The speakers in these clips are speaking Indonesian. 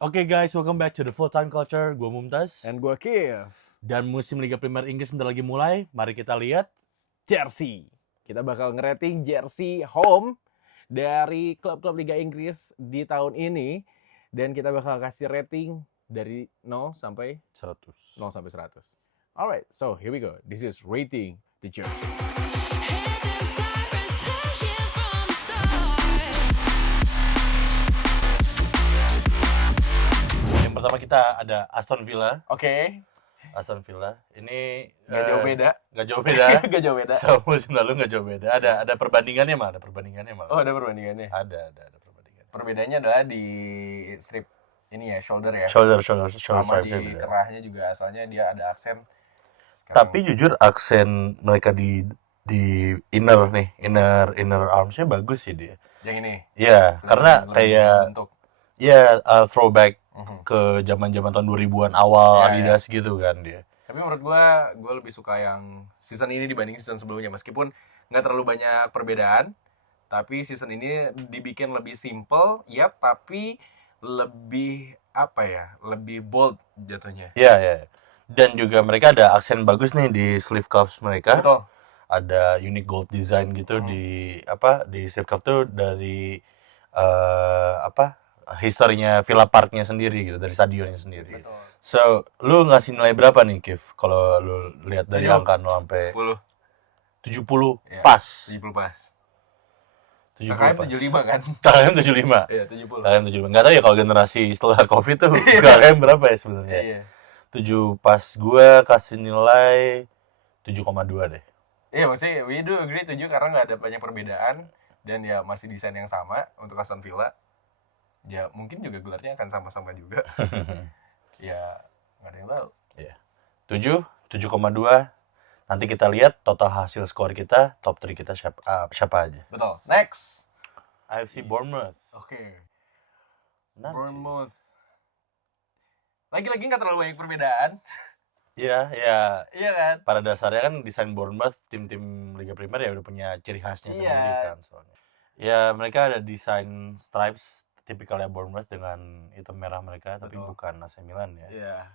Oke guys, welcome back to the Full Time Culture. Gue Mumtaz. Dan gue Kiev. Dan musim Liga Premier Inggris bentar lagi mulai. Mari kita lihat. Jersey. Kita bakal ngerating jersey home dari klub-klub Liga Inggris di tahun ini. Dan kita bakal kasih rating dari 0 sampai 100. 0 sampai 100. Alright, so here we go. This is rating the jersey. Yang pertama kita ada Aston Villa. Oke. Aston Villa. Ini Gak jauh beda. Gak jauh beda. Gak jauh beda. So, musim lalu gak jauh beda. Ada perbandingannya mah, ada perbandingannya mah. Oh, ada perbandingannya. Ada perbandingan. Perbedaannya adalah di strip ini ya, shoulder ya. Shoulder Sama stripe di kerahnya juga asalnya dia ada aksen. Sekarang, tapi jujur aksen mereka di inner nih, inner armsnya bagus sih dia. yang ini. Iya, karena lebih kayak bentuk. ya throwback ke zaman-zaman tahun 2000-an awal Ya, Adidas gitu kan dia. Tapi menurut gue lebih suka yang season ini dibanding season sebelumnya. Meskipun nggak terlalu banyak perbedaan, tapi season ini dibikin lebih simple, ya, tapi lebih apa ya, lebih bold jatuhnya. Iya. Dan juga mereka ada aksen bagus nih di sleeve cuffs mereka. Betul. Ada unique gold design gitu di sleeve cuff tuh dari historinya Villa Parknya sendiri gitu, dari stadionnya sendiri. Betul. So, lu ngasih nilai berapa nih, Kif? Kalau lu lihat dari 70. angka 0 sampai 10. 70 Ya, pas. 70 pas. 70 KKM pas. 75 kan? KKM 75. Iya, 70. KKM 75. Enggak tahu ya kalau generasi setelah Covid tuh KKM berapa ya sebenarnya? Iya. 7 pas, gue kasih nilai 7,2 deh. Iya, maksudnya we do agree 7 karena nggak ada banyak perbedaan dan ya masih desain yang sama untuk Aston Villa. Ya mungkin juga gelarnya akan sama-sama juga. Ya nggak ada yang tahu. Iya. 7,2. Nanti kita lihat total hasil skor kita, top 3 kita siapa aja. Betul. Next. AFC Bournemouth. Oke. Nanti. Bournemouth. Lagi-lagi nggak terlalu banyak perbedaan. Iya. Iya kan? Pada dasarnya kan desain Bournemouth, tim-tim Liga Primer ya udah punya ciri khasnya sendiri kan soalnya. Ya mereka ada desain stripes tipikalnya Bournemouth dengan hitam merah mereka, tapi Betul. bukan AC Milan ya. Iya.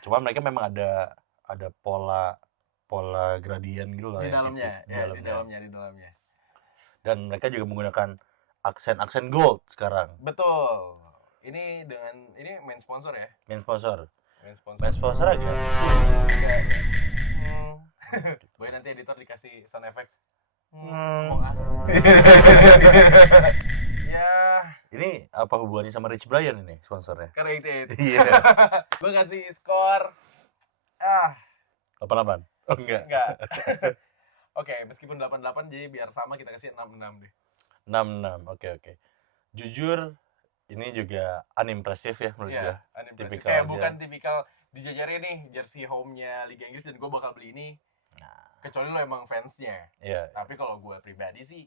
Cuma mereka memang ada pola gradien gitu lah Di ya, dalamnya. tipis Ya, di dalamnya. Dan mereka juga menggunakan aksen gold sekarang. Betul. Ini main sponsor ya? Main sponsor Main aja. Boy nanti editor dikasih sound effect. Hmm. Ya, Ini apa hubungannya sama Rich Brian ini sponsornya? corrected. Iya. Gue kasih skor 88. Oh enggak. Oke, meskipun 88 jadi biar sama kita kasih 66 deh. 66. Oke. Jujur ini juga unimpressive ya menurut gue. Unimpressive. Tipikal Kayak aja. bukan tipikal dijajarin nih jersey home-nya Liga Inggris dan gue bakal beli ini. Kecuali lo emang fansnya. Iya. Tapi kalau gue pribadi sih,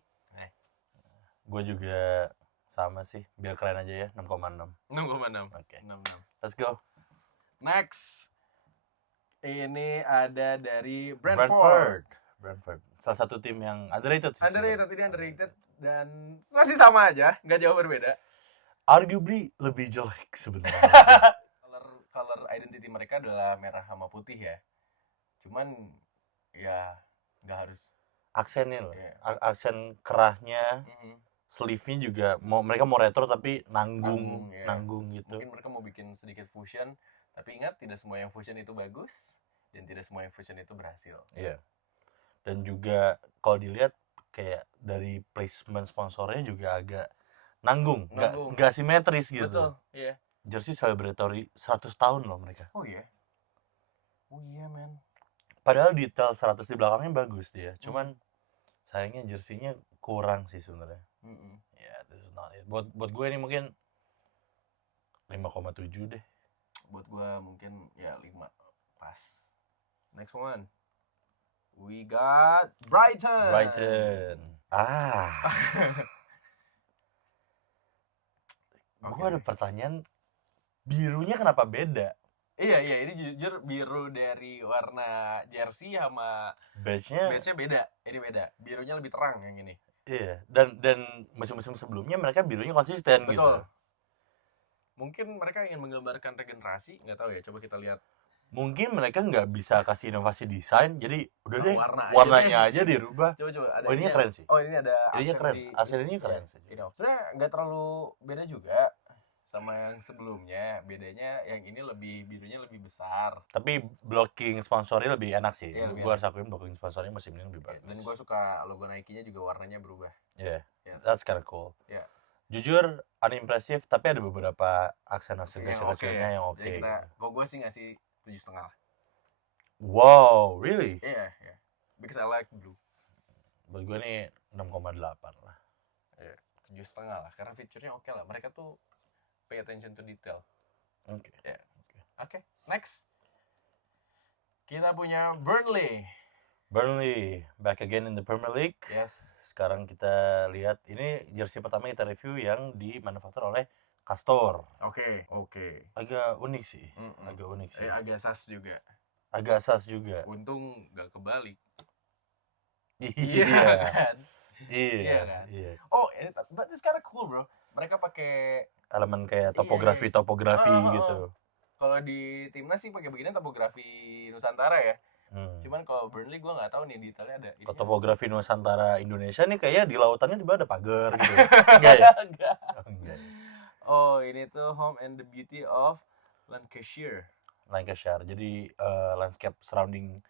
Gue juga sama sih, biar keren aja ya, 6,6. 6,6. Oke. 66. Let's go. Next. Ini ada dari Brentford. Salah satu tim yang underrated sih. Underrated dan masih sama aja, nggak jauh berbeda. Arguably lebih jelek sebenarnya. Color identity mereka adalah merah sama putih ya. Cuman ya nggak harus. Aksennya loh. Yeah. Aksen kerahnya, sleeve-nya juga mereka mau retro tapi nanggung gitu. Mungkin mereka mau bikin sedikit fusion, tapi ingat tidak semua yang fusion itu bagus dan tidak semua yang fusion itu berhasil. Iya. Dan juga kalau dilihat kayak dari placement sponsornya juga agak nanggung. Nggak simetris gitu. Betul, iya. Jersey celebratory 100 tahun loh mereka. Oh iya, man. Padahal detail 100 di belakangnya bagus dia. Cuman sayangnya jersinya kurang sih sebenarnya. Ya, this is not it. Buat gue ini mungkin 5,7 deh. Buat gue mungkin ya 5 pas. Next one. We got Brighton. Gue ada pertanyaan, birunya kenapa beda? Iya, ini jujur biru dari warna jersey sama Badge-nya beda. Ini beda. Birunya lebih terang yang ini. Iya, dan musim-musim sebelumnya mereka birunya konsisten. Betul. Gitu. Mungkin mereka ingin menggambarkan regenerasi, nggak tahu ya. Coba kita lihat. Mungkin mereka nggak bisa kasih inovasi desain, jadi udah deh Warna aja warnanya deh. aja dirubah. Coba ada Oh, ininya keren sih. Oh, ini ada Ininya aksen keren. di Aksen ininya keren sih. Ini sebenarnya nggak terlalu beda juga sama yang sebelumnya. Bedanya yang ini birunya lebih besar. Tapi blocking sponsornya lebih enak sih. Iya, lebih Gue enak. harus akuin blocking sponsornya musim ini lebih bagus. Dan gue suka logo Nike-nya juga warnanya berubah. Yeah, Yes. that's kind of cool. Yeah. Jujur unimpressive, tapi ada beberapa aksen-aksen Yang kecil-kecilnya yang oke. Jadi kok gue sih ngasih 7,5. Wow, really? Iya, yeah. Because I like blue. Buat gue nih 6,8 lah. Iya, 7,5 lah. Karena fiturnya oke lah. Mereka tuh pay attention to detail. Oke. Ya. Oke, next. Kita punya Burnley. Burnley back again in the Premier League. Yes. Sekarang kita lihat ini jersey pertama kita review yang dimanufaktur oleh Castor. Oke. Agak unik sih. Mm-mm. Agak unik sih. Agak sas juga. Agak sas juga. Untung gak kebalik. Iya kan? Iya kan? Iya. Oh, but it's kinda cool, bro. Mereka pakai Elemen kayak topografi gitu. Kalau di timnas sih pakai begini topografi Nusantara ya. Cuman kalau Burnley gue nggak tahu nih detailnya ada. Kalau topografi Nusantara Indonesia nih kayaknya di lautannya tiba ada pagar gitu. Enggak ya? Enggak. Enggak. Oh, ini tuh home and the beauty of Lancashire. Jadi landscape surrounding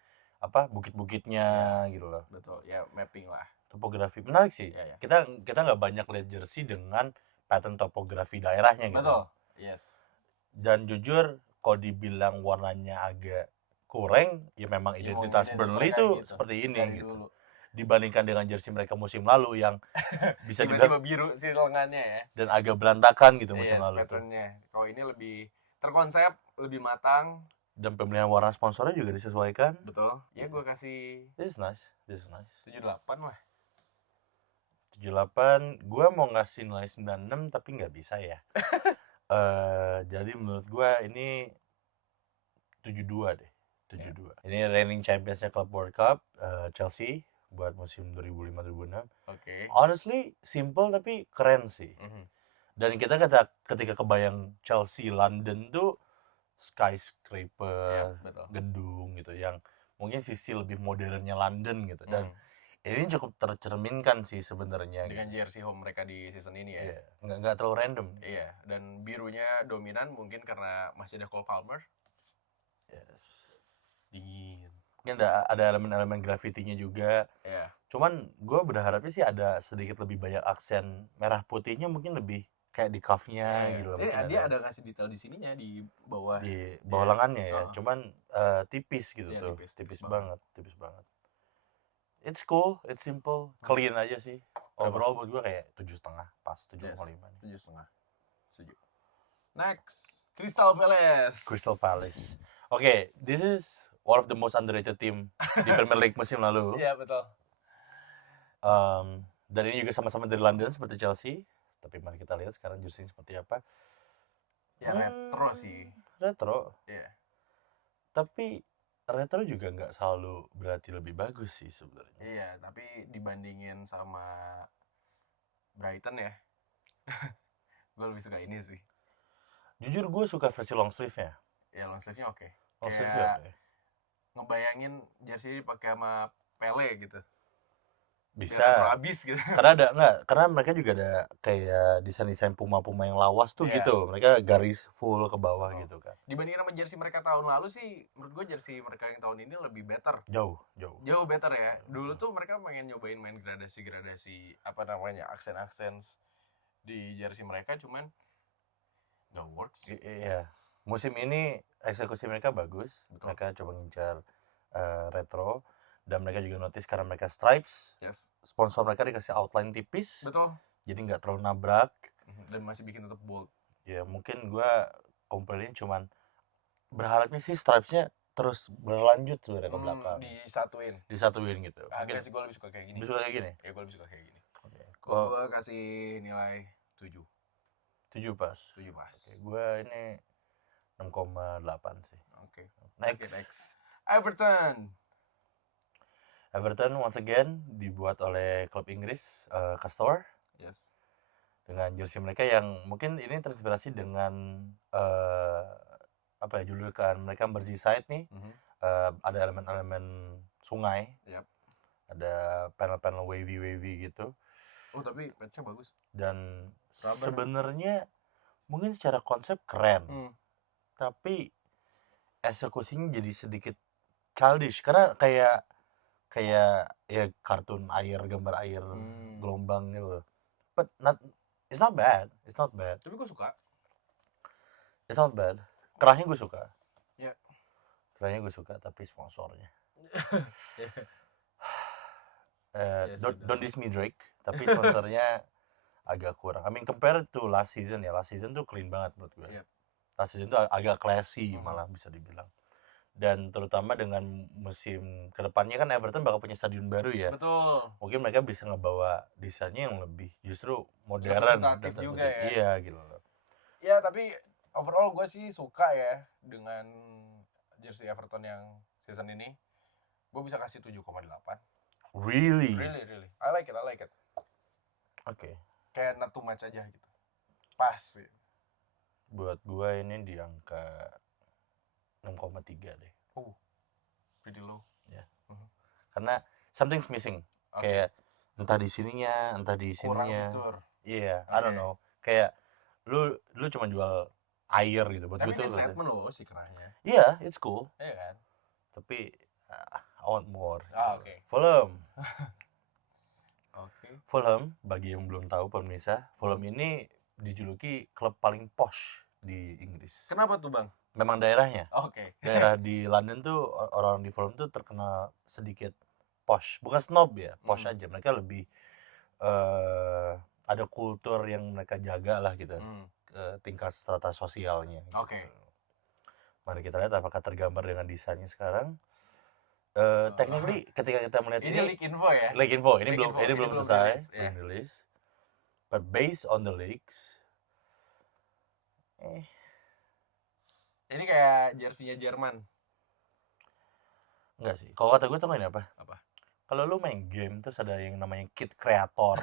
bukit-bukitnya gitu loh. Betul, ya mapping lah. Topografi menarik sih. Ya. Kita nggak banyak lihat jersey dengan pattern topografi daerahnya gitu. Betul. Yes. Dan jujur, kalau dibilang warnanya agak kurang, ya memang identitas Burnley itu gitu. seperti ini dari gitu. Dulu. Dibandingkan dengan jersey mereka musim lalu yang bisa tiba-tiba biru sih lengannya ya. Dan agak berantakan gitu musim lalu tuh. Kalau ini lebih terkonsep, lebih matang. Dan pemilihan warna sponsornya juga disesuaikan. Betul. Ya gue kasih. This is nice. 78 lah. 78, gue mau ngasih nilai 96 tapi nggak bisa ya. Jadi menurut gue ini 72 deh. 72. Ini reigning championsnya Club World Cup, Chelsea buat musim 2005-2006. Oke. Honestly simple tapi keren sih. Dan kita ketika kebayang Chelsea London tuh skyscraper, gedung gitu yang mungkin sisi lebih modernnya London gitu. Dan ini cukup tercerminkan sih sebenarnya dengan jersey home mereka di season ini ya. Iya, nggak terlalu random. Iya, dan birunya dominan mungkin karena masih ada Cole Palmer. Yes. Dingin. Mungkin ada elemen-elemen grafitinya juga. Iya. Cuman gue berharapnya sih ada sedikit lebih banyak aksen merah putihnya, mungkin lebih kayak di cuff-nya gitu loh. Dia ada ngasih detail di sininya di bawah. Di bawah lengannya ya. Cuman tipis gitu tuh. Tipis banget. It's cool, it's simple, clean aja sih. Overall buat gue kayak 7,5 pas, 7,5 nih. 7,5. Setuju. Next, Crystal Palace. Okay, this is one of the most underrated team di Premier League musim lalu. Iya, betul. Dan ini juga sama-sama dari London seperti Chelsea. Tapi mari kita lihat sekarang jersey seperti apa. Ya retro sih. Retro. Iya. Tapi retro juga nggak selalu berarti lebih bagus sih sebenarnya. Iya, tapi dibandingin sama Brighton ya, gue lebih suka ini sih. Jujur gue suka versi long sleeve-nya. Ya long sleeve-nya oke. Long sleeve-nya oke. Ngebayangin jersey dipakai sama Pele gitu. Bisa. Habis gitu. Karena mereka juga ada kayak desain-desain Puma yang lawas tuh gitu. Mereka garis full ke bawah gitu kan. Dibandingin sama jersey mereka tahun lalu sih, menurut gue jersey mereka yang tahun ini lebih better. Jauh Better ya. Dulu tuh mereka pengen nyobain main gradasi aksen di jersey mereka, cuman nggak works. Iya. Musim ini eksekusi mereka bagus. Betul. Mereka coba ngincar retro. Dan mereka juga notice karena mereka stripes. Yes. Sponsor mereka dikasih outline tipis. Betul. Jadi nggak terlalu nabrak. Dan masih bikin tetap bold. Ya mungkin gue komplain cuman berharapnya sih stripesnya terus berlanjut sebenarnya ke belakang. Disatuin gitu. Mungkin sih gue lebih suka kayak gini. Lebih suka kayak gini? Ya gue lebih suka kayak gini. Okay. Gue kasih nilai 7. 7 pas. Okay. Gue ini 6,8 sih. Oke. Next. Everton once again dibuat oleh klub Inggris, Castor. Yes. dengan jersey mereka yang mungkin ini terinspirasi dengan apa ya, julukan mereka Merseyside nih. Ada elemen-elemen sungai, Yap. ada panel-panel wavy gitu, Oh tapi patchnya bagus. dan Rubber. sebenarnya mungkin secara konsep keren, tapi eksekusinya jadi sedikit childish karena kayak ya kartun air, gambar air gelombang gitu loh. But it's not bad. Tapi gue suka. It's not bad. Kerahnya gue suka. Ya. Kerahnya gue suka, tapi sponsornya. Ya Don't diss me Drake, tapi sponsornya agak kurang. I mean compared to last season ya, last season tuh clean banget menurut gue. Yep. Last season tuh agak classy malah bisa dibilang. Dan terutama dengan musim kedepannya kan Everton bakal punya stadion baru ya. Betul. Mungkin mereka bisa ngebawa desainnya yang lebih justru modern dan Representatif juga ya. Iya gitu loh. Ya tapi overall gue sih suka ya dengan jersey Everton yang season ini. Gue bisa kasih 7,8. Really? Really. I like it. Oke. Kayak not too much aja gitu. Pas sih. Buat gue ini di angka 6,3 deh. Oh, pretty low. Ya. Karena something's missing. Kayak entah di sininya, entah di sininya. Kurang fitur. Iya, I don't know. Kayak lu cuma jual air gitu buat gue Tapi tuh. ini statement loh si kerahnya. Iya, it's cool. Iya kan? Tapi I want more. Oke. Fulham. Oke. Fulham, bagi yang belum tahu pemirsa, Fulham ini dijuluki klub paling posh di Inggris. Kenapa tuh bang? Memang daerahnya. Oke. Daerah di London tuh orang di Fulham tuh terkenal sedikit posh, bukan snob ya, posh aja. Mereka lebih ada kultur yang mereka jaga lah gitu, tingkat strata sosialnya. Gitu. Oke. Mari kita lihat apakah tergambar dengan desainnya sekarang. Technically ketika kita melihat Ini leak info ya. Leak info, ini Leak belum info, selesai, belum belum rilis. But based on the leaks, ini kayak jersey-nya Jerman. enggak sih. Kalau kata gue tuh ini apa? Apa? Kalau lu main game terus ada yang namanya kit kreator.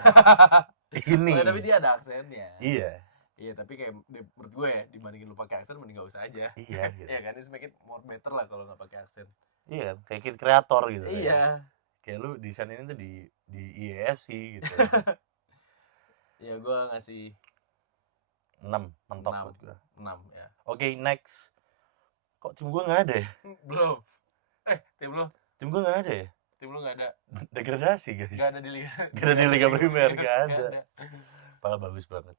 Ini. Nah, tapi dia ada aksennya. Iya. Iya, tapi kayak menurut gue ya, dibandingin lu pakai aksen mending gak usah aja. Iya gitu. Iya kan, ini make it more better lah kalau nggak pakai aksen. Iya kan, kayak kit kreator gitu. Iya. Kayak lu desain ini tuh di IESC gitu. Iya, gue ngasih 6, mentok buat gue. 6 ya. Oke, next. Kok tim gue nggak ada ya? Belum. Tim gue nggak ada ya? Tim lu nggak ada. Degradasi guys. Nggak ada di liga. Gak ada di Liga Primer, nggak ada. Padahal bagus banget.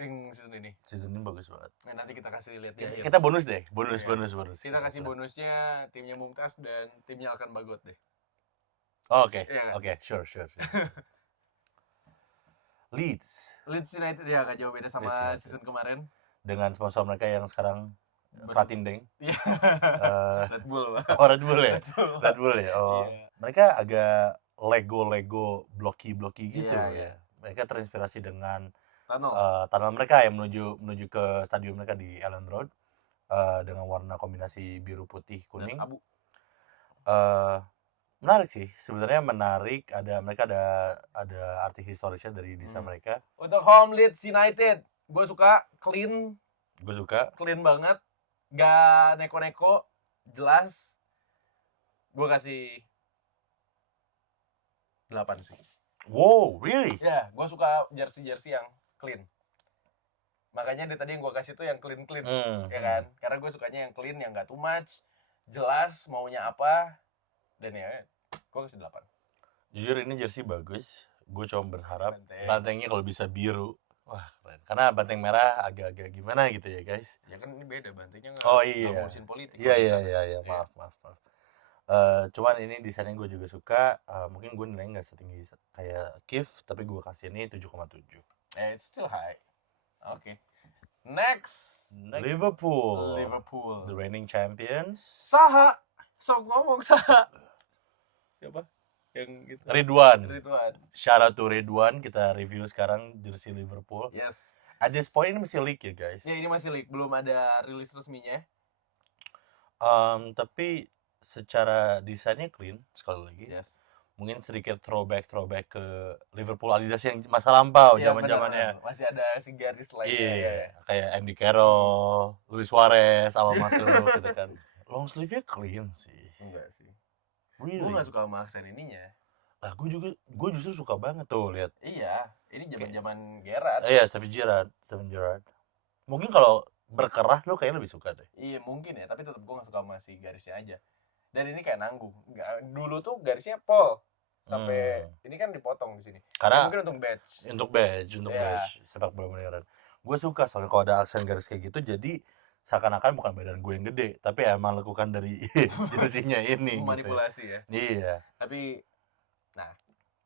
Yang season ini bagus banget. Nah, nanti kita kasih lihat Kita bonus deh, bonus. Kita kasih bonusnya timnya Mumtaz dan timnya Alkan Bagot deh. Oke, Iya kan? oke, sure. Leeds United ya gak jauh beda sama Leeds United. season kemarin. dengan sponsor mereka yang sekarang Kratindeng. Iya. Red Bull. Oh, Red Bull ya. Red Bull ya. Oh, Iya. mereka agak Lego blocky gitu Iya. ya. Mereka terinspirasi dengan Tunnel mereka yang menuju ke stadion mereka di Ellen Road dengan warna kombinasi biru putih kuning. dan abu. Menarik sih, sebenarnya menarik. Mereka ada arti historisnya dari desain mereka. Untuk home Leeds United, gue suka clean banget, gak neko-neko, jelas. Gue kasih 8 sih. Wow, really? Ya, gue suka jersey yang clean. Makanya dari tadi yang gue kasih tuh yang clean, ya kan? Karena gue sukanya yang clean, yang gak too much, jelas maunya apa, dan ya gue kasih 8. Jujur ini jersey bagus. Gue cuma berharap Banteng. bantengnya kalau bisa biru. Wah, keren. Karena banteng merah agak-agak gimana gitu ya, guys. Ya kan ini beda, bantengnya nggak Oh iya. ngurusin politik. Iya. Maaf. Cuman ini desainnya gue juga suka. Mungkin gue nilainya nggak setinggi kayak Kif, tapi gue kasih ini 7,7. It's still high. Oke. Next. Liverpool. The reigning champions. Saha. Sok ngomong Saha. Siapa? Yang gitu. Ridwan. Shout out to Ridwan. Kita review sekarang jersey Liverpool. Yes. At this point ini masih leak ya, guys. Ya, ini masih leak, belum ada rilis resminya. Tapi secara desainnya clean sekali lagi. Yes. mungkin sedikit throwback ke Liverpool Adidas yang masa lampau, Iya, zaman-zamannya. benar. Masih ada si garis lainnya Iya, ya. kayak Andy Carroll, Luis Suarez awal masuk gitu kan. Long sleeve-nya clean sih. Enggak sih. Really? Gue gak suka sama aksen ininya. Lah gue justru suka banget tuh lihat. Iya, ini zaman-zaman Gerrard. Iya, Steven Gerrard. Mungkin kalau berkerah lo kayaknya lebih suka deh. Iya mungkin ya, tapi tetap gue gak suka sama si garisnya aja. Dan ini kayak nanggung. Dulu tuh garisnya pol sampai ini kan dipotong di sini. Karena mungkin untuk badge. Untuk badge Iya. sepak bola modern. Gue suka soalnya kalau ada aksen garis kayak gitu, jadi seakan-akan bukan badan gue yang gede, tapi emang lakukan dari jersinya ini. Manipulasi ya. Iya. Tapi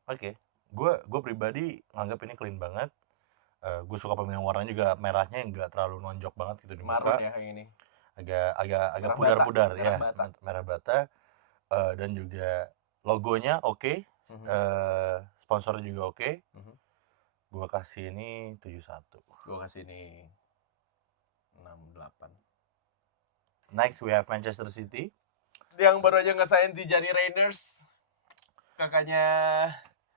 Oke. Gue pribadi nganggap ini clean banget. Gue suka pemilihan warnanya juga, merahnya nggak terlalu nonjok banget gitu di muka. marun ya kayak ini. Agak Merah pudar-pudar bata, ya, merah bata. merah bata. Dan juga logonya oke. Sponsornya juga oke. Gue kasih ini 71. Gue kasih ini 68. Next we have Manchester City. Yang baru aja ngesain Tijani Reinders, kakaknya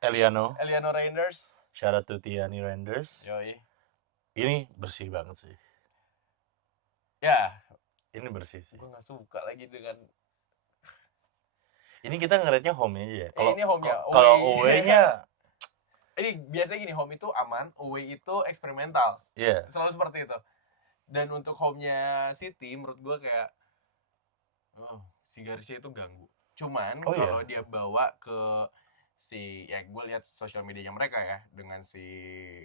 Eliano Reinders. Shout out to Tijani Reinders. Yoi. Ini bersih banget sih. Ya, Ini bersih sih. gue gak suka lagi dengan Ini kita ngeliatnya home aja ya. ini home-nya. Kalau away-nya ini biasanya gini, home itu aman, away itu eksperimental. iya. Selalu seperti itu. Dan untuk home-nya City menurut gue kayak si garisnya itu ganggu. Cuman kalau dia bawa ke ya gue lihat sosial medianya mereka ya dengan si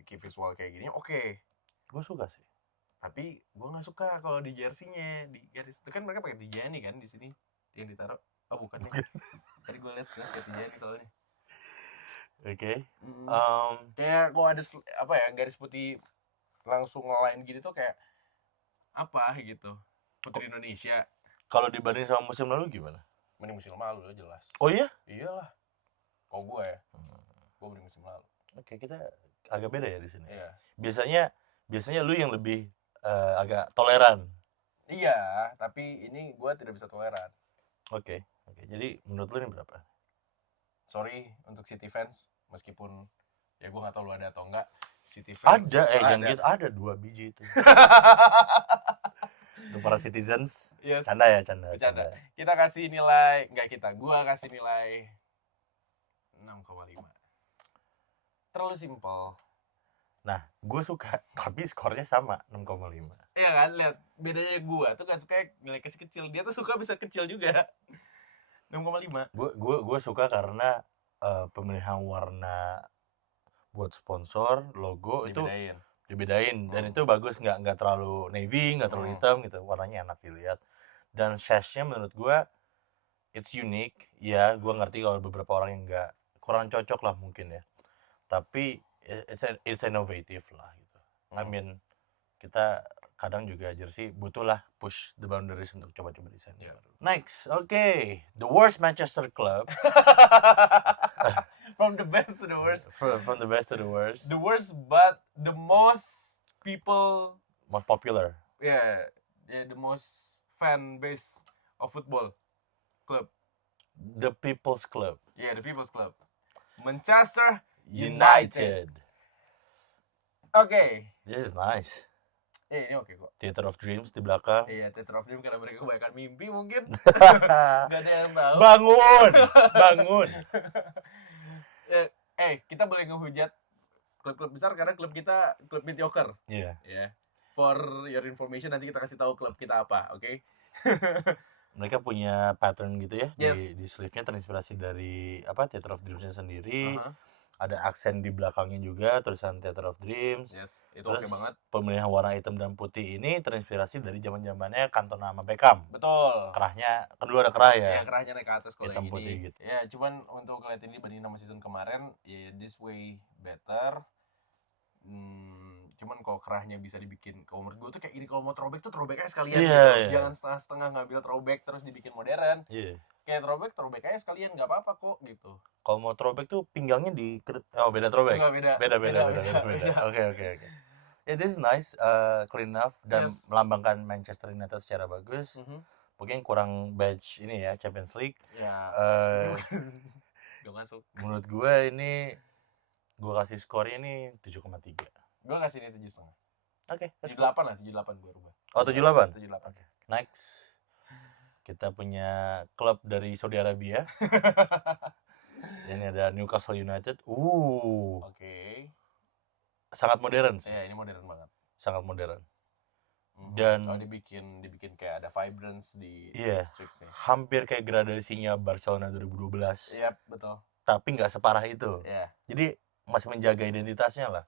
key visual kayak gini, oke. Gue suka sih. Tapi gue nggak suka kalau di jersey-nya, di garis itu kan mereka pakai Tijani kan di sini yang ditaruh. Oh bukan nih. Tadi gue lihat sekarang kayak Tijani soalnya. Oke. Kayak kok ada apa ya, garis putih langsung line gini tuh kayak apa gitu. Putri Indonesia. Kalau dibanding sama musim lalu gimana? Mending musim lalu lah jelas. Oh iya? Iyalah. Kok gue ya? Gue mending musim lalu. Oke, kita agak beda ya di sini. Iya. Biasanya lu yang lebih agak toleran. Iya, tapi ini gue tidak bisa toleran. Oke. Jadi menurut lu ini berapa? Sorry untuk City fans, meskipun ya gue nggak tahu lu ada atau enggak. City fans Yang gitu ada 2 biji itu. Untuk para citizens. Yes. Canda. Kita kasih nilai, gua kasih nilai 6,5. Terlalu simpel. Nah, gue suka, tapi skornya sama 6,5. Iya kan, lihat bedanya gua tuh gak suka nilai kasih kecil, dia tuh suka bisa kecil juga. 6,5. Gue suka karena pemilihan warna buat sponsor, logo dibedain dan itu bagus, nggak terlalu navy, nggak terlalu hitam gitu, warnanya enak dilihat. Dan sash-nya menurut gue it's unique ya. Gue ngerti kalau beberapa orang yang nggak, kurang cocok lah mungkin ya, tapi it's innovative lah gitu. I mean, kita kadang juga jersey butuh lah push the boundaries untuk coba-coba desain baru. Next, the worst Manchester club. From the best to the worst. From the best to the worst. The worst, but the most popular. Yeah, the most fan base of football club. The People's Club. Yeah, the People's Club. Manchester United. Okay. This is nice. Ini oke kok. Theater of Dreams di belakang. Iya, Theater of Dreams karena mereka kebanyakan mimpi mungkin. Gak ada yang tahu. Bangun. Kita boleh ngehujat klub-klub besar karena klub kita klub mediocre. Iya. Yeah. For your information, nanti kita kasih tahu klub kita apa, oke? Mereka punya pattern gitu ya. Yes. Di sleeve-nya terinspirasi dari Theater of Dreams-nya sendiri. Ada aksen di belakangnya juga tulisan Theater of Dreams. Yes, itu oke banget. Pemilihan warna hitam dan putih ini terinspirasi dari zaman-zamannya Cantona sama Beckham. Betul. Kerahnya kan dulu ada kerah ya. Iya, kerahnya naik ke atas kalau hitam yang putih ini. gitu. Ya, cuman untuk kalian ini banding sama season kemarin, ya this way better. Cuman kalau kerahnya bisa dibikin, kalau menurut gue tuh kayak gini, kalau mau throwback tuh throwback aja sekalian gitu. Jangan setengah-setengah ngambil throwback terus dibikin modern. Kayak throwback aja sekalian, nggak apa-apa kok gitu. Kalau mau throwback tuh pinggangnya beda throwback. Enggak, beda. Oke. Yeah, this is nice, clean enough dan melambangkan Manchester United secara bagus. Mungkin kurang badge ini ya, Champions League. Ya. Gak masuk. Menurut gue ini, gue kasih skornya ini 7,3. Gue kasih ini 7,5. Oke, 78 lah, 78 gue rubah. Oh, 78? 78. Oke. Next. Kita punya klub dari Saudi Arabia. Ini ada Newcastle United. Oke. Sangat modern sih. Ya, ini modern banget. Sangat modern. Mhm. Dan Oh, dibikin kayak ada vibrance di Iya. stripsnya. hampir kayak gradasinya Barcelona 2012. Iya, betul. Tapi nggak separah itu. Iya. Jadi masih menjaga identitasnya lah.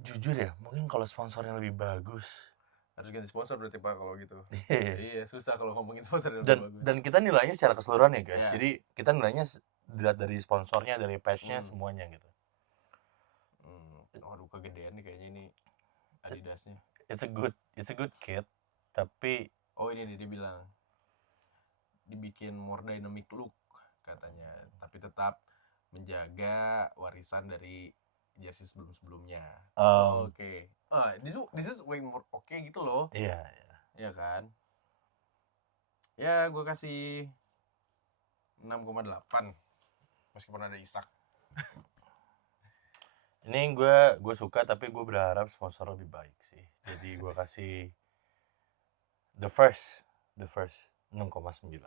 Jujur ya, mungkin kalau sponsornya lebih bagus. Harus ganti sponsor berarti Pak kalau gitu. Iya, susah kalau ngomongin sponsor yang lebih dan bagus. dan kita nilainya secara keseluruhan ya guys. Iya. Jadi kita nilainya dilihat dari sponsornya, dari patch-nya, semuanya gitu. Waduh, kegedean nih kayaknya ini Adidasnya. It's a good kit, tapi Ini dia bilang dibikin more dynamic look katanya, tapi tetap menjaga warisan dari jersey sebelum-sebelumnya. Oke. This is way more gitu loh. Iya. Iya kan? Ya, gue kasih 6,8 meskipun ada Isak. Ini gue suka, tapi gue berharap sponsor lebih baik sih. Jadi gue kasih the first 6,9. 6,9.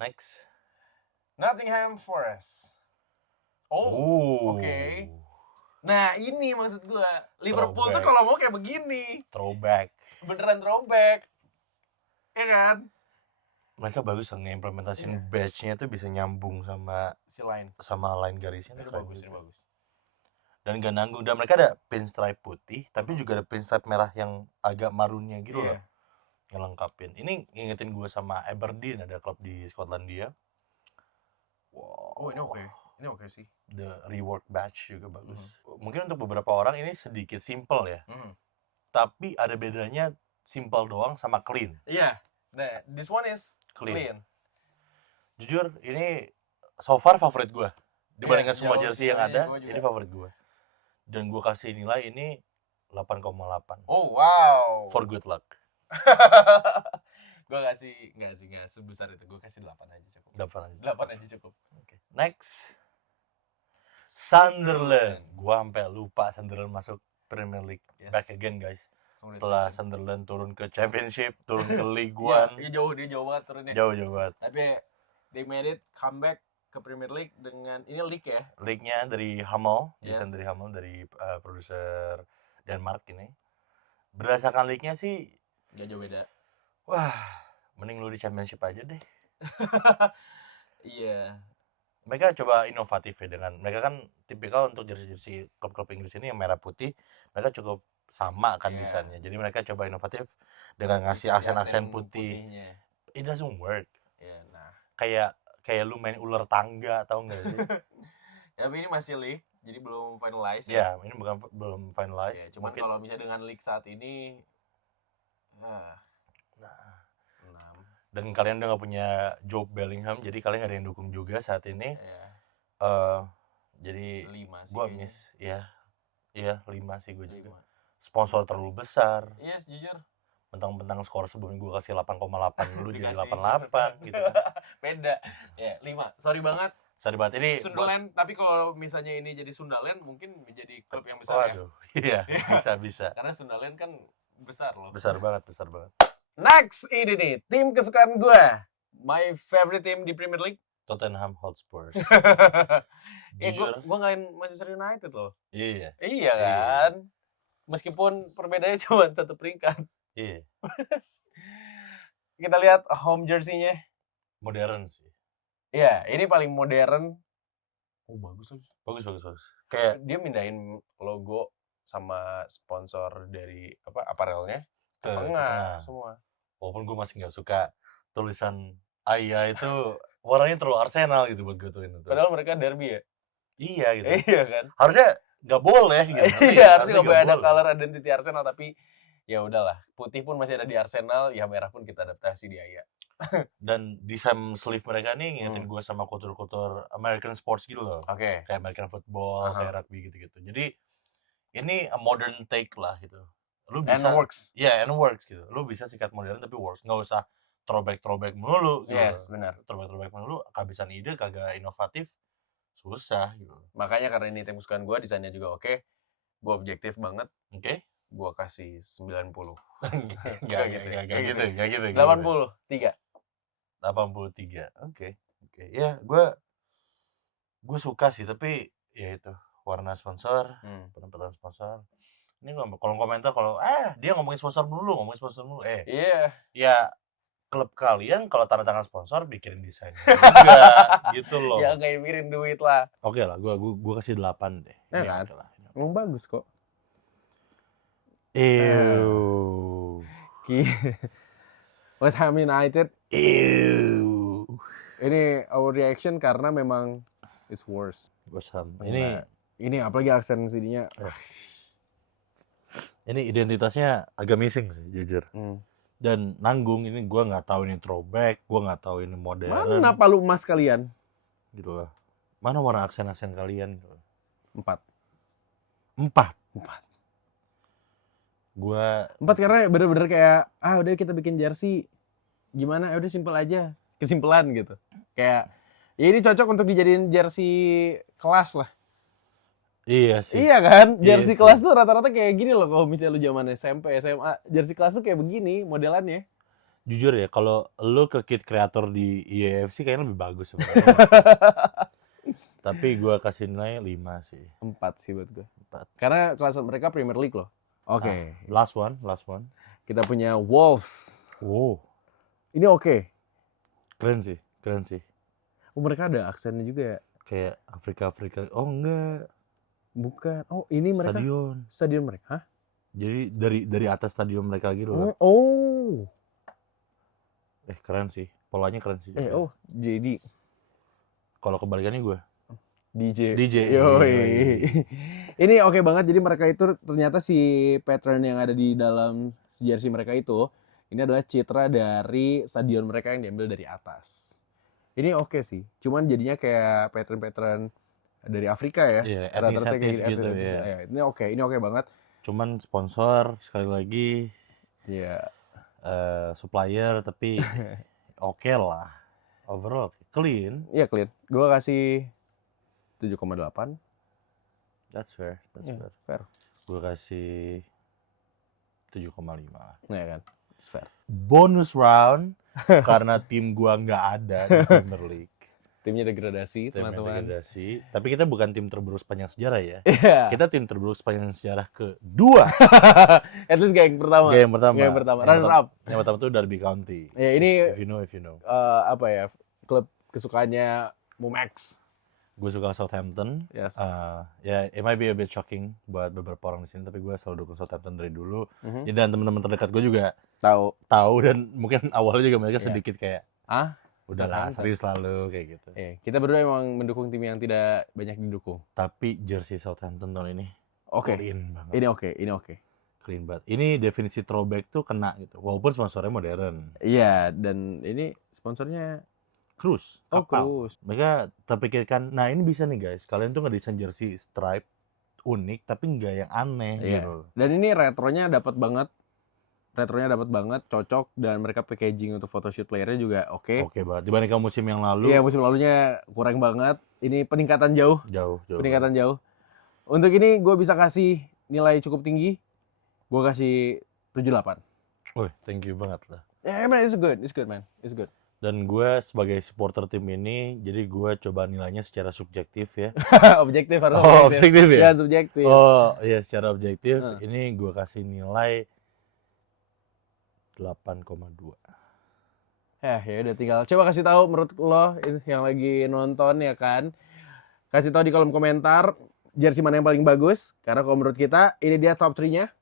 Next. Nottingham Forest. Oke. Nah, ini maksud gue. Liverpool tuh kalau mau kayak begini. Throwback. Beneran throwback. Ya kan? Mereka bagus nge-implementasin badge-nya tuh bisa nyambung sama line garisnya. Ini bagus. Dan gak nanggung. Dan mereka ada pinstripe putih, tapi juga ada pinstripe merah yang agak marunnya gitu loh. Ngelengkapin. Ini ngingetin gue sama Aberdeen, ada klub di Skotlandia. Wow. Ini oke sih. The rework badge juga bagus. Mungkin untuk beberapa orang ini sedikit simple ya. Tapi ada bedanya simple doang sama clean. Iya. Nah, this one is clean. Jujur, ini so far favorit gue. Dibandingkan semua jersey yang ada, ini favorit gue. Dan gue kasih nilai ini 8,8. Oh, wow. For good luck. Gue kasih nggak sebesar itu. Gue kasih 8 aja cukup. 8 aja cukup. Okay. Next. Sunderland. Gue sampai lupa Sunderland masuk Premier League. Back again guys. Setelah Sunderland turun ke Championship, turun ke League One. Dia jauh banget turunnya. Jauh banget. Tapi they made it comeback ke Premier League dengan ini league ya. League-nya dari Hummel, desain dari Hummel, dari produser Denmark ini. Berdasarkan league-nya sih nggak jauh beda. Wah, mending lu di Championship aja deh. Iya. Mereka coba inovatif ya, dengan mereka kan tipikal untuk jersey klub-klub Inggris ini yang merah putih, mereka cukup sama kan desainnya. Jadi mereka coba inovatif dengan ngasih aksen-aksen putih. It doesn't work. Ya, nah. Kayak lu main ular tangga, tau nggak sih? Tapi ini masih league, jadi belum finalize. Ya, ini belum finalize. Ya, cuman kalau misalnya dengan league saat ini, dan kalian udah gak punya Joe Bellingham, jadi kalian gak ada yang dukung juga saat ini. Jadi 5 sih gue miss. Iya 5 sih gue juga. Sponsor terlalu besar. Iya, jujur. Bentang-bentang skor sebelum gue kasih 8,8 dulu jadi 88 gitu kan. Beda. Ya, 5. Sorry banget ini Sunderland, tapi kalau misalnya ini jadi Sunderland mungkin menjadi klub yang besar. Waduh, iya, bisa. Karena Sunderland kan besar loh. Besar banget. Next, ini nih, tim kesukaan gue. My favorite team di Premier League. Tottenham Hotspur. Jujur. Gue ngalahin Manchester United loh. Iya kan? Meskipun perbedaannya cuma 1 peringkat. Iya. Kita lihat home jersey-nya. Modern sih. Iya, ini paling modern. Bagus lagi. Bagus. Kayak dia mindahin logo sama sponsor dari apparelnya ke tengah semua. Walaupun gue masih nggak suka tulisan Aya itu warnanya terlalu Arsenal gitu buat gue tuh. Padahal mereka derby ya. Iya gitu. Iya kan. Harusnya nggak boleh gitu. Iya, harusnya nggak boleh ada color identity Arsenal, tapi ya udahlah. Putih pun masih ada di Arsenal, ya merah pun kita adaptasi di Aya. Dan desain sleeve mereka nih ngingetin gue sama kultur-kultur American sports gitu loh. Kayak American football, kayak rugby gitu-gitu. Jadi ini a modern take lah gitu. Lu bisa and works. And works gitu. Lu bisa sikat modern tapi works. Nggak usah throwback melulu gitu. Yes, benar. Throwback melulu, kehabisan ide, kagak inovatif, susah gitu. Makanya karena ini tim kesukaan gue, desainnya juga oke. Gue objektif banget. Oke? Gue kasih 90. Gak gitu. 83. 83. Oke. Ya, gue suka sih, tapi ya itu warna sponsor, penempatan sponsor. Ini kalau komentar kalau dia ngomongin sponsor mulu. Iya. Ya klub kalian kalau tanda tangan sponsor bikin desain juga gitu loh. Ya nggak mikirin duit lah. Oke lah, gue kasih 8 deh. Ya kan? Emang bagus kok. West Ham United. Ini our reaction karena memang it's worse. West Ham. Ini apalagi aksen sininya. Ini identitasnya agak missing sih jujur. Dan nanggung ini gue nggak tahu ini throwback, gue nggak tahu ini modern. Mana palu emas kalian? Gitu lah. Mana warna aksen kalian? 4. Gua 4 karena bener-bener kayak udah kita bikin jersey gimana, udah simpel aja, kesimpelan gitu. Kayak ya ini cocok untuk dijadiin jersey kelas lah. Iya sih. Iya kan? Jersey Iya kelas sih. tuh rata-rata kayak gini loh kalau misalnya lu zaman SMP, SMA, jersey kelas tuh kayak begini modelannya. Jujur ya, kalau lu ke kit kreator di IAFC kayaknya lebih bagus sebenarnya. Tapi gue kasih nilai 5 sih. 4 sih buat gue. 4. Karena kelas mereka Premier League loh. Oke. Last one. Kita punya Wolves. Oh, Ini oke. keren sih. Mereka ada aksennya juga ya. Kayak Afrika. Oh enggak. Bukan. Oh, ini mereka stadion mereka. Hah? Jadi dari atas stadion mereka gitu loh. Oh. Keren sih. Polanya keren sih. Jadi Kalau kebalikannya gue DJ. Yoi. Ini oke banget. Jadi mereka itu ternyata si pattern yang ada di dalam jersey mereka itu, ini adalah citra dari stadion mereka yang diambil dari atas. Ini oke sih. Cuman jadinya kayak pattern dari Afrika ya. Iya, Rata-rata etnis kayak gitu etnis. ya. Ini oke banget. Cuman sponsor sekali lagi, Iya. supplier tapi oke lah. Overall clean. Iya clean. Gue kasih 7,8. That's fair. Fair. Gue kasih 7,5. Iya kan. It's fair. Bonus round karena tim gua nggak ada di Premier League. Timnya degradasi, Timnya teman-teman. degradasi. Tapi kita bukan tim terburuk sepanjang sejarah ya. Iya. Kita tim terburuk sepanjang sejarah kedua. At least gak yang pertama. Game pertama. Runner up. Yang pertama tuh Derby County. Ya ini If you know. apa ya? Klub kesukaannya Mumax. Gue suka Southampton. Yes. Ya, it might be a bit shocking buat beberapa orang di sini, tapi gue selalu dukung Southampton dari dulu. Mhm. Ya, dan teman-teman terdekat gue juga Tahu. dan mungkin awalnya juga mereka Iya. sedikit kayak udahlah serius selalu kayak gitu. Kita berdua emang mendukung tim yang tidak banyak didukung. Tapi jersey Southampton tahun ini clean banget. Ini oke. Clean banget. Ini definisi throwback tuh kena gitu. Walaupun sponsornya modern. Iya, dan ini sponsornya Cruise. Kapal. Cruise. Mereka terpikirkan, nah ini bisa nih guys. Kalian tuh ngedesain jersey stripe unik tapi nggak yang aneh gitu. Dan ini retronya dapat banget, cocok, dan mereka packaging untuk photoshoot playernya juga oke. Oke banget. Dibandingkan musim yang lalu. Iya, musim lalunya kurang banget. Ini peningkatan jauh. Peningkatan jauh. Untuk ini gue bisa kasih nilai cukup tinggi. Gue kasih 7,8. Wih, thank you banget lah. Man, it's good man. It's good. Dan gue sebagai supporter tim ini, jadi gue coba nilainya secara subjektif ya. Objektif harus Objektif ya? Ya, subjektif. Oh iya, secara objektif. Ini gue kasih nilai 8,2. Ya udah tinggal coba kasih tahu menurut lo yang lagi nonton ya kan. Kasih tahu di kolom komentar jersey mana yang paling bagus, karena kalau menurut kita ini dia top 3-nya.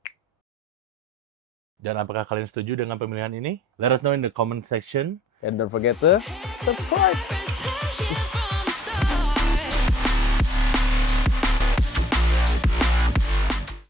Dan apakah kalian setuju dengan pemilihan ini? Let us know in the comment section. And don't forget to subscribe.